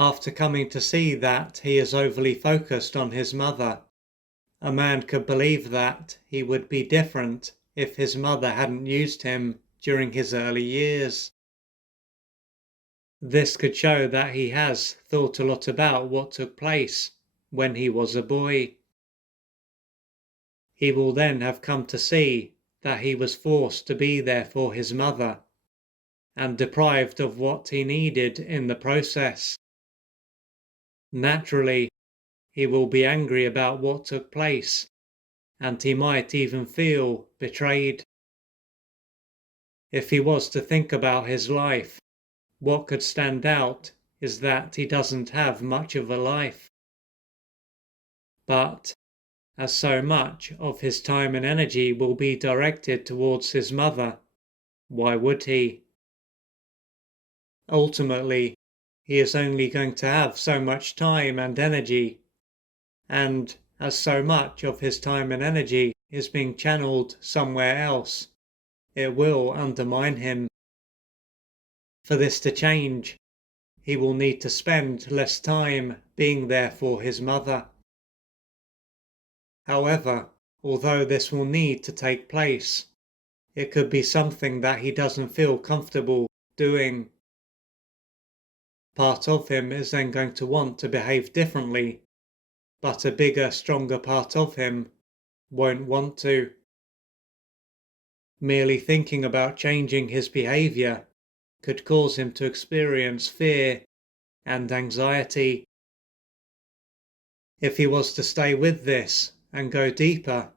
After coming to see that he is overly focused on his mother, a man could believe that he would be different if his mother hadn't used him during his early years. This could show that he has thought a lot about what took place when he was a boy. He will then have come to see that he was forced to be there for his mother and deprived of what he needed in the process. Naturally, he will be angry about what took place, and he might even feel betrayed. If he was to think about his life, what could stand out is that he doesn't have much of a life. But as so much of his time and energy will be directed towards his mother, why would he? Ultimately, he is only going to have so much time and energy, and as so much of his time and energy is being channeled somewhere else, it will undermine him. For this to change, he will need to spend less time being there for his mother. However, although this will need to take place, it could be something that he doesn't feel comfortable doing. Part of him is then going to want to behave differently, but a bigger, stronger part of him won't want to. Merely thinking about changing his behavior could cause him to experience fear and anxiety. If he was to stay with this and go deeper,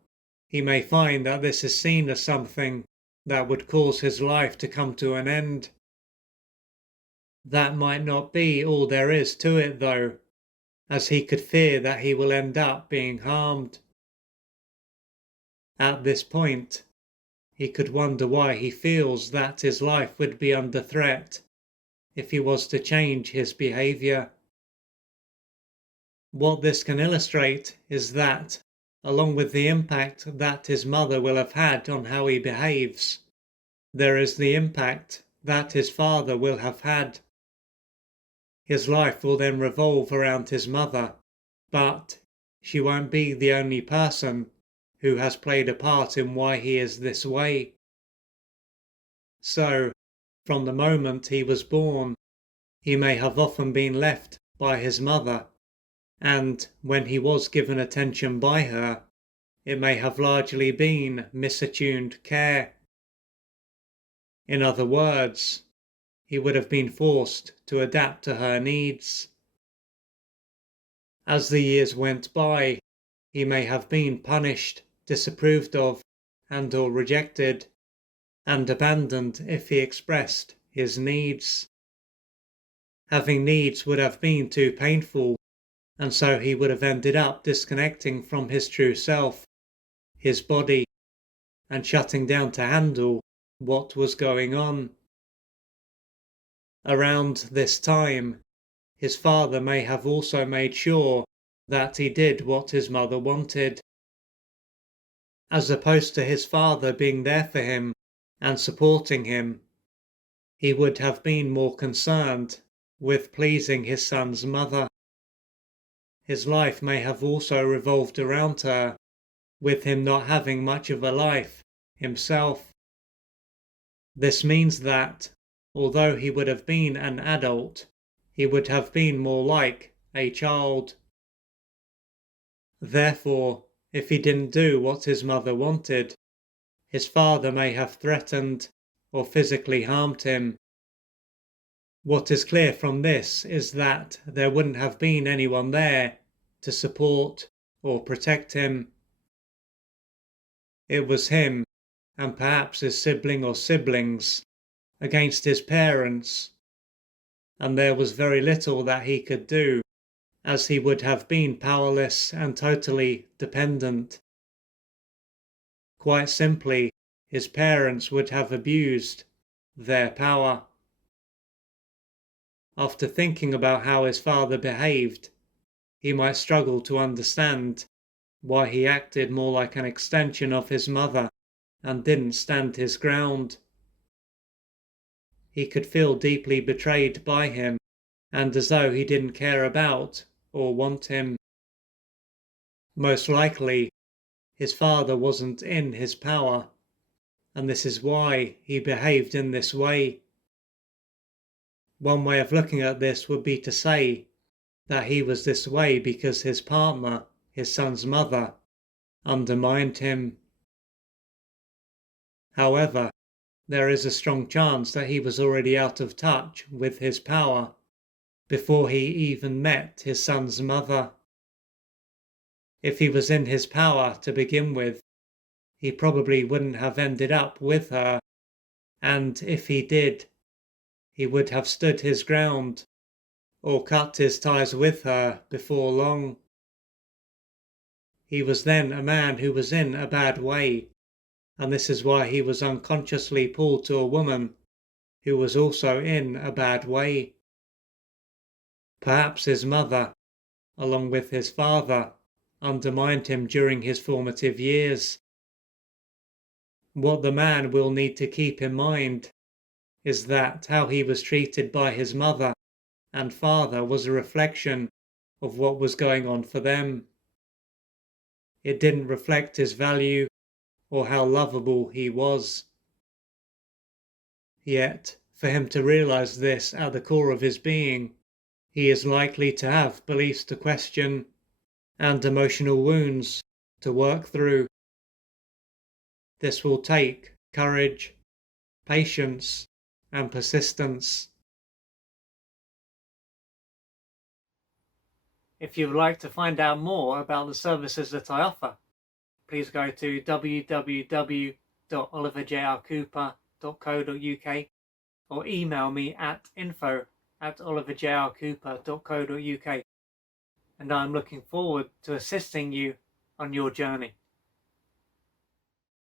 he may find that this is seen as something that would cause his life to come to an end. That might not be all there is to it though, as he could fear that he will end up being harmed. At this point, he could wonder why he feels that his life would be under threat if he was to change his behavior. What this can illustrate is that, along with the impact that his mother will have had on how he behaves, there is the impact that his father will have had. His life will then revolve around his mother, but she won't be the only person who has played a part in why he is this way. So, from the moment he was born, he may have often been left by his mother, and when he was given attention by her, it may have largely been misattuned care. In other words, he would have been forced to adapt to her needs. As the years went by, he may have been punished, disapproved of, and/or rejected, and abandoned if he expressed his needs. Having needs would have been too painful, and so he would have ended up disconnecting from his true self, his body, and shutting down to handle what was going on. Around this time, his father may have also made sure that he did what his mother wanted. As opposed to his father being there for him and supporting him, he would have been more concerned with pleasing his son's mother. His life may have also revolved around her, with him not having much of a life himself. This means that, although he would have been an adult, he would have been more like a child. Therefore, if he didn't do what his mother wanted, his father may have threatened or physically harmed him. What is clear from this is that there wouldn't have been anyone there to support or protect him. It was him, and perhaps his sibling or siblings, against his parents, and there was very little that he could do, as he would have been powerless and totally dependent. Quite simply, his parents would have abused their power. After thinking about how his father behaved, he might struggle to understand why he acted more like an extension of his mother and didn't stand his ground. He could feel deeply betrayed by him and as though he didn't care about or want him. Most likely, his father wasn't in his power, and this is why he behaved in this way. One way of looking at this would be to say that he was this way because his partner, his son's mother, undermined him. However, there is a strong chance that he was already out of touch with his power before he even met his son's mother. If he was in his power to begin with, he probably wouldn't have ended up with her, and if he did, he would have stood his ground or cut his ties with her before long. He was then a man who was in a bad way, and this is why he was unconsciously pulled to a woman who was also in a bad way. Perhaps his mother, along with his father, undermined him during his formative years. What the man will need to keep in mind is that how he was treated by his mother and father was a reflection of what was going on for them. It didn't reflect his value or how lovable he was. Yet, for him to realize this at the core of his being, he is likely to have beliefs to question and emotional wounds to work through. This will take courage, patience, and persistence. If you would like to find out more about the services that I offer, please go to www.oliverjrcooper.co.uk or email me at info@oliverjrcooper.co.uk, and I'm looking forward to assisting you on your journey.